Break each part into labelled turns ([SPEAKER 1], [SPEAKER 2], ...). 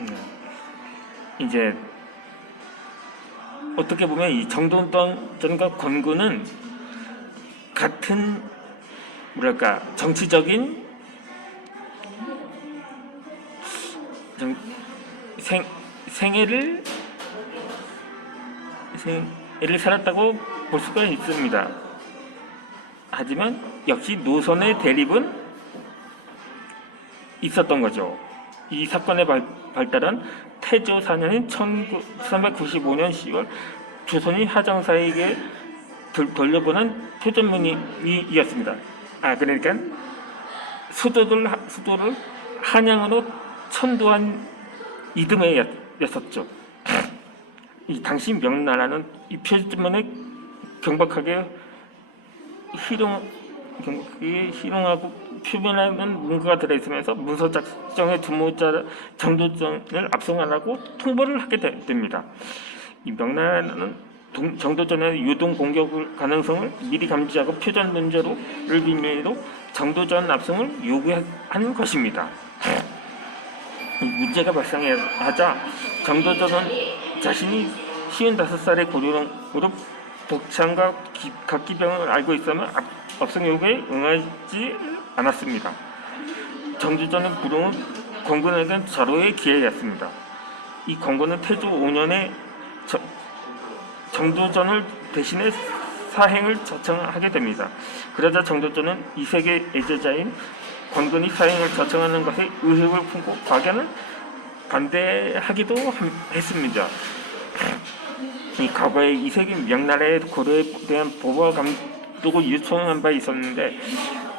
[SPEAKER 1] 네. 이제 어떻게 보면 이 정동전과 권구는 같은 뭐랄까 정치적인 정, 생, 생애를 생애를 살았다고 볼 수가 있습니다. 하지만 역시 노선의 대립은 있었던 거죠. 이 사건의 발, 발달은 태조 4년인 1395년 10월 조선이 하정사에게 돌- 돌려보낸 표전문이었습니다. 아 그러니까 수도를 하- 수도를 한양으로 천도한 이듬해였었죠. 이 당시 명나라는 이 표전문에 경박하게 희롱 경박하게 희롱하고 표면하는 문구가 들어있으면서 문서 작성의 주모자 정도전을 압송하라고 통보를 하게 되- 됩니다. 이 명나라는 동- 정도전의 유동 공격 가능성을 미리 감지하고 표전 문제로를 비밀로 정도전 압송을 요구한 것입니다. 이 문제가 발생하자 정도전은 자신이 55살의 고령으로 복창과 기- 각기병을 알고 있으면 압- 압송 요구에 응하지 않았습니다. 정주전의 부름은 권군에겐 절호의 기회였습니다. 이 권군은 태조 5년에 정도전을 대신해 사행을 자청하게 됩니다. 그러자 정도전은 이 세계 애제자인 권근이 사행을 자청하는 것에 의혹을 품고 박연을 반대하기도 함- 했습니다. 이 과거에 이세계 명나라의 고려에 대한 보호와 감독을 요청한 바 있었는데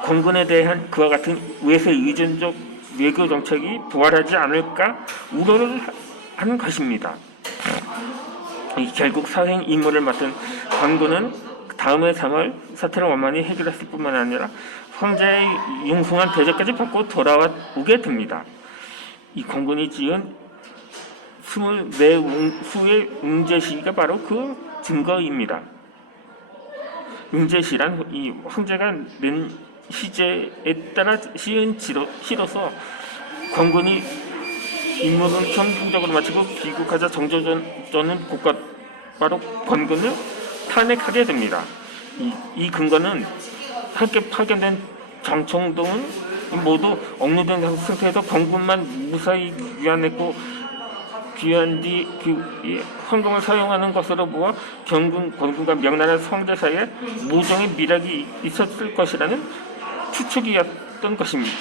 [SPEAKER 1] 권근에 대한 그와 같은 외세 의존적 외교 정책이 부활하지 않을까 우려를 하- 하는 것입니다. 이 결국 사행 임무를 맡은 광군은 다음해 3월 사태를 원만히 해결했을 뿐만 아니라 황제의 융숭한 대접까지 받고 돌아와 오게 됩니다. 이 광군이 지은 24수의 응제 시가 바로 그 증거입니다. 응제시란 이 황제가 낸 시제에 따라 시은 지로, 시로서 광군이 임무는 성공적으로 마치고 귀국하자 정조전은 국가 바로 권군을 탄핵하게 됩니다. 이, 이 근거는 함께 파견된 장청동은 모두 억류된 상태에서 권군만 무사히 귀환했고 귀한 뒤그 황금을 사용하는 것으로 보아 경군 권군과 명나라 성제 사이에 모종의 미락이 있었을 것이라는 추측이었던 것입니다.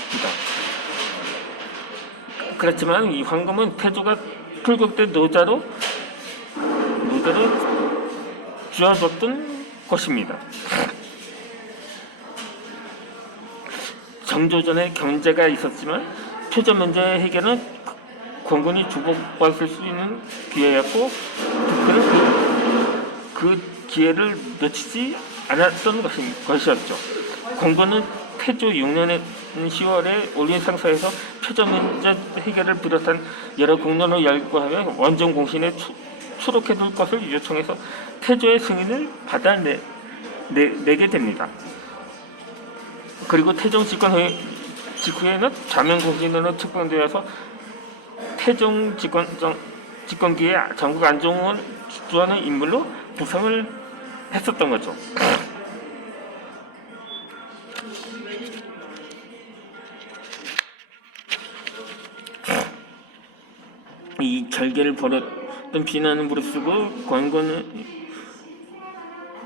[SPEAKER 1] 그렇지만 이 황금은 태조가 풀국대 노자로 노자로 쥐어줬던 것입니다. 정조전에 경제가 있었지만 표전 문제 해결은 권군이 주목받을 수 있는 기회였고 그는 그, 그 기회를 놓치지 않았던 것이, 것이었죠. 권군은 태조 6년의 10월에 올림상사에서 표전 문제 해결을 비롯한 여러 공론을 열거하며 원정 공신에 추, 추록해 둘 것을 요청해서 태조의 승인을 받아내 내, 내게 됩니다. 그리고 태종 집권 후에 직후에는 자명 공신으로 특권되어서 태종 집권 정, 집권기에 전국 안종을 주도하는 인물로 구성을 했었던 거죠. 이 결계를 벌였던 비난을 무릅쓰고 권권을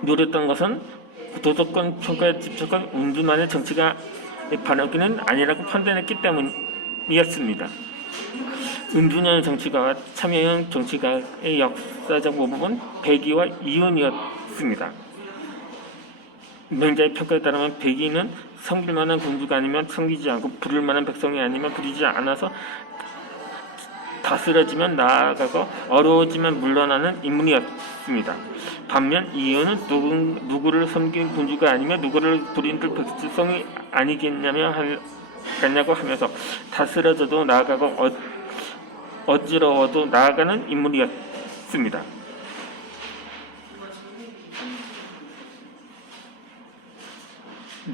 [SPEAKER 1] 노렸던 것은 도덕권 평가에 집착한 운두만의 정치가 반하기는 아니라고 판단했기 때문이었습니다. 은둔형 정치가와 참여형 정치가의 역사적 모범은 백의와 이윤이었습니다. 명자의 평가에 따르면 백의는 섬길 만한 공주가 아니면 섬기지 않고 부를 만한 백성이 아니면 부리지 않아서 다스려지면 나아가고 어려워지면 물러나는 인물이었습니다. 반면 이유는 누구, 누구를 섬긴 군주가 아니면 누구를 부린들 백성이 아니겠냐며 하냐고 하면서 다스려져도 나아가고 어, 어지러워도 나아가는 인물이었습니다.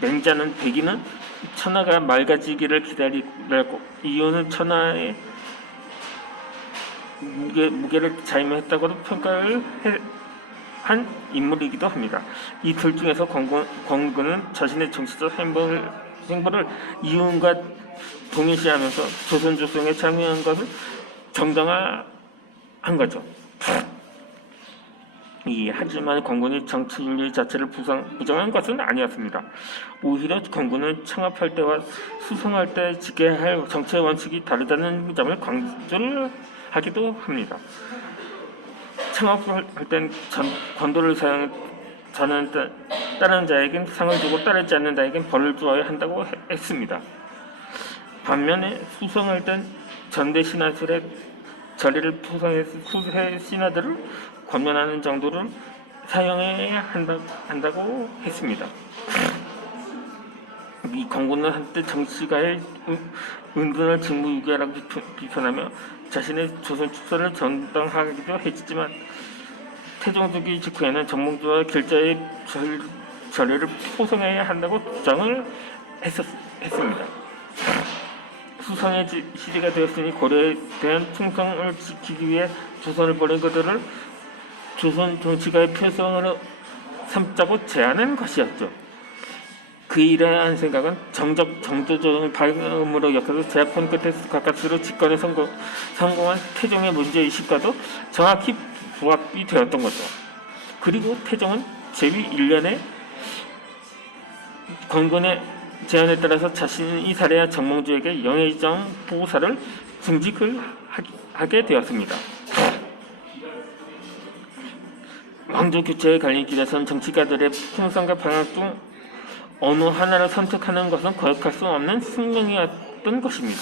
[SPEAKER 1] 맹자는 백이는 천하가 맑아지기를 기다리고 이유는 천하의 무게, 무게를 자임했다고도 평가를 해- 한 인물이기도 합니다. 이 둘 중에서 권군, 권군 은 자신의 정치적 행보를, 행보를 이윤과 동일시하면서 조선 조성에 참여한 것을 정당화한 거죠. 이 하지만 권군이 정치 윤리 자체를 부정, 부정한 것은 아니었습니다. 오히려 권군은 창업할 때와 수성할 때 지켜야 할 정치의 원칙이 다르다는 점을 강조를 하기도 합니다. 창업할 땐 전, 권도를 사용 저는 따- 다른 자에겐 상을 주고 따르지 않는 자에겐 벌을 주어야 한다고 해- 했습니다. 반면에 수성할 땐 전대 신하들의 저리를 포성해서 수세 신하들을 권면하는 정도를 사용해야 한다, 한다고 했습니다. 이 권고는 한때 정치가의 은- 은근한 직무유기라고 비판- 비판 하며 자신의 조선 축사를 전당하기도 했지만 태종주기 직후에는 정몽주와 결자의 절, 절례를 포성해야 한다고 주장을 했었, 했습니다. 수성의 지- 시대가 되었으니 고려에 대한 충성을 지키기 위해 조선을 버린 그들을 조선 정치가의 표성으로 삼자고 제안한 것이었죠. 그 이러한 생각은 정적 정조조정을 발음으로 엮어서 제압한 끝에 가까스로 집권에 성공, 성공한 태종의 문제의식과도 정확히 부합이 되었던 거죠. 그리고 태종은 제위 1년에 권건의 제안에 따라서 자신이 살해한 정몽주에게 영의정 보호사를 증직을 하게 되었습니다. 왕조 교체에 갈린 길에선 정치가들의 풍성과 방향 중 어느 하나를 선택하는 것은 거역할 수 없는 숙명이었던 것입니다.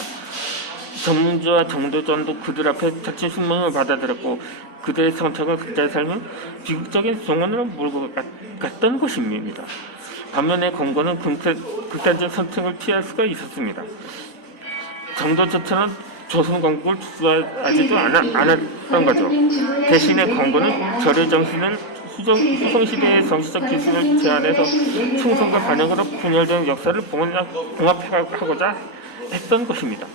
[SPEAKER 1] 정문주와 정도전도 그들 앞에 자칫 숙명을 받아들였고 그들의 선택은 각자의 삶을 비극적인 종언으로 몰고 갔- 갔던 것입니다. 반면에 권고는 극단, 극단적 선택을 피할 수가 있었습니다. 정도조차는 조선 건국을 주저하지도 않아, 않았던 거죠. 대신에 권고는 절의 정신을 수정, 수성시대의 정치적 기술을 제안해서 충성과 반영으로 분열된 역사를 봉합- 봉합하고자 했던 것입니다.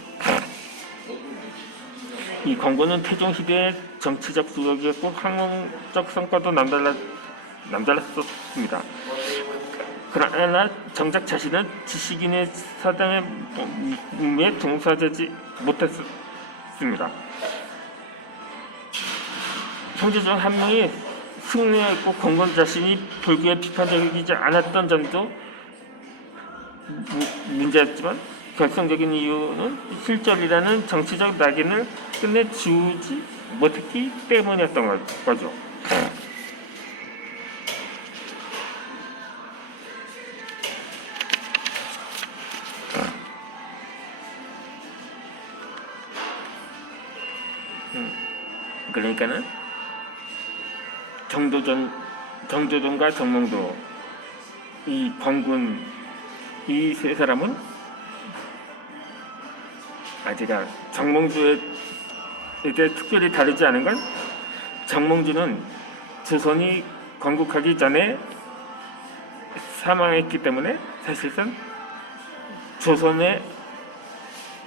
[SPEAKER 1] 이 권고는 태종 시대의 정치적 수역이었고 학문적 성과도 남달라, 남달랐었습니다. 그러나 정작 자신은 지식인의 사당의 몸에 동사되지 못했습니다. 형제 중 한 명이 승리했고 권건 자신이 불교에 비판적이지 않았던 점도 무- 문제였지만 결정적인 이유는 실절이라는 정치적 낙인을 끝내 지우지 못했기 때문이었던 거- 거죠. 정도전 정조전과 정몽도 이 광군 이 세 사람은 아 제가 정몽주에 대해 특별히 다르지 않은 건 정몽주는 조선이 건국하기 전에 사망했기 때문에 사실상 조선의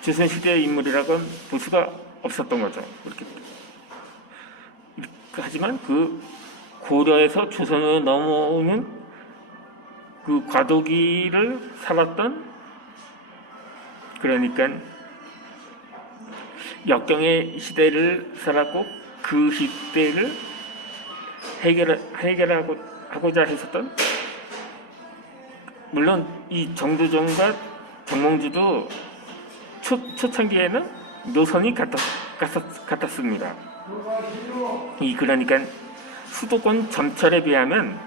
[SPEAKER 1] 조선 시대의 인물이라고는 볼 수가 없었던 거죠. 그렇게 하지만 그 고려에서 조선으로 넘어오는 그 과도기를 살았던 그러니까 역경의 시대를 살았고 그 시대를 해결 해결하고 하고자 했었던 물론 이 정두정과 정몽주도 초, 초창기에는 노선이 같았, 같았, 같았습니다. 이 그러니까 수도권 점철에 비하면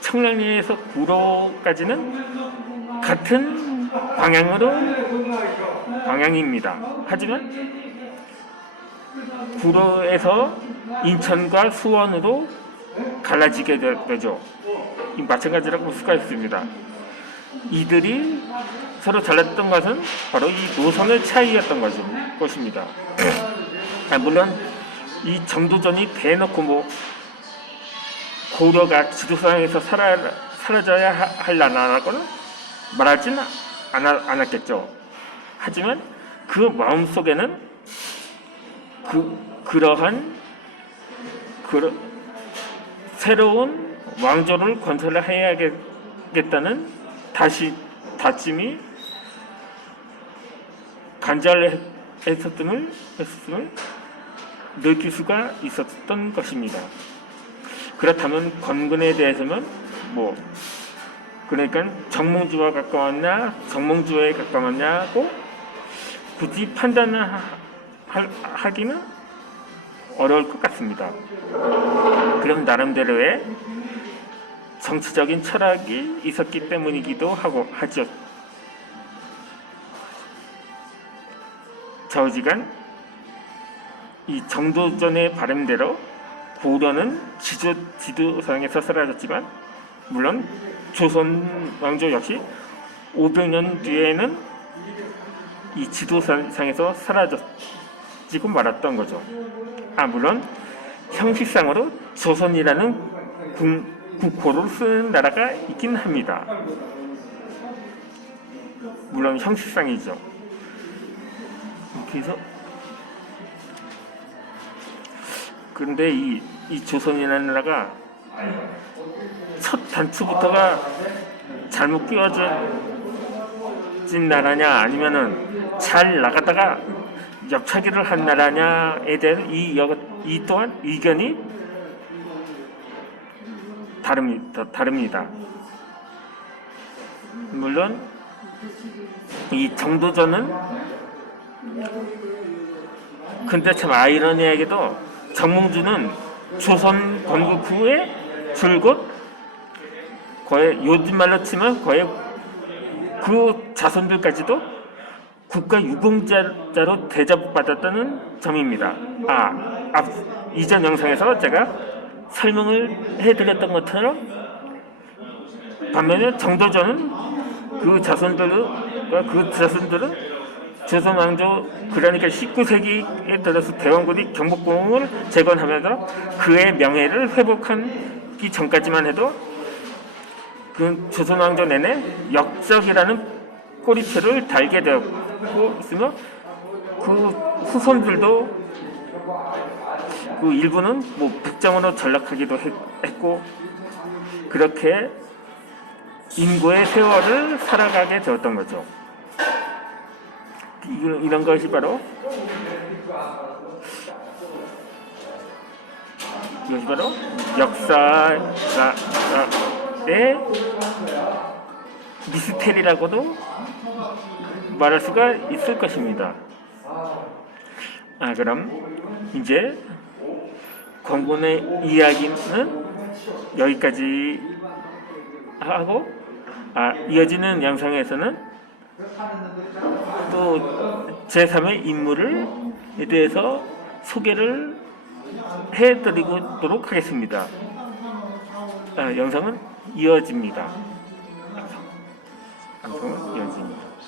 [SPEAKER 1] 청량리에서 구로까지는 같은 방향으로 방향입니다. 하지만 구로에서 인천과 수원으로 갈라지게 되- 되죠. 이 마찬가지라고 볼 수가 있습니다. 이들이 서로 달랐던 것은 바로 이 노선의 차이였던 것입니다. 아, 물론 이 정도전이 대놓고 뭐 고려가 지도상에서 사라, 사라져야 하- 할라나라고는 말하지는 않았겠죠. 하지만 그 마음속에는 그 그러한 그러, 새로운 왕조를 건설을 해야겠다는 다시 다짐이 간절했었음을 했음을 느낄 수가 있었던 것입니다. 그렇다면 건근에 대해서는 뭐 그러니까 정몽주와 가까웠냐 정몽주에 가까웠냐고 굳이 판단을 하, 할- 하기는 어려울 것 같습니다. 그럼 나름대로의 정치적인 철학이 있었기 때문이기도 하고 하죠. 좌우지간 이 정도전의 바람대로 고려는 지도, 지도상에서 사라졌지만 물론 조선 왕조 역시 500년 뒤에는 이 지도상에서 사라지고 말았던 거죠. 아 물론 형식상으로 조선이라는 국, 국호를 쓰는 나라가 있긴 합니다. 물론 형식상이죠. 그래서 근데 이, 이 조선이라는 나라가 첫 단추부터가 잘못 끼워진 나라냐 아니면은 잘 나가다가 옆차기를 한 나라냐에 대한 이, 여, 이 또한 의견이 다릅니다. 다릅니다. 물론 이 정도전은 근데 참 아이러니하게도 정몽주는 조선 건국 후에 줄곧 거의 요즘 말로 치면 거의 그 자손들까지도 국가 유공자로 대접받았다는 점입니다. 아, 앞 이전 영상에서 제가 설명을 해드렸던 것처럼 반면에 정도전은 그 자손들과 그 자손들은 조선 왕조 그러니까 19세기에 들어서 대원군이 경복궁을 재건하면서 그의 명예를 회복하기 전까지만 해도 그 조선 왕조 내내 역적이라는 꼬리표를 달게 되었고 있으며 그 후손들도 그 일부는 뭐 북정으로 전락하기도 했, 했고 그렇게 인고의 세월을 살아가게 되었던 거죠. 이런, 것이 바로 이것이 바로 역사의 미스테리라고도 말할 수가 있을 것입니다. 아 그럼 이제 권군의 이야기는 여기까지 하고 아, 이어지는 영상에서는 또 제3의 인물을 에 대해서 소개를 해드리도록 하겠습니다. 아, 영상은 이어집니다. 이어집니다.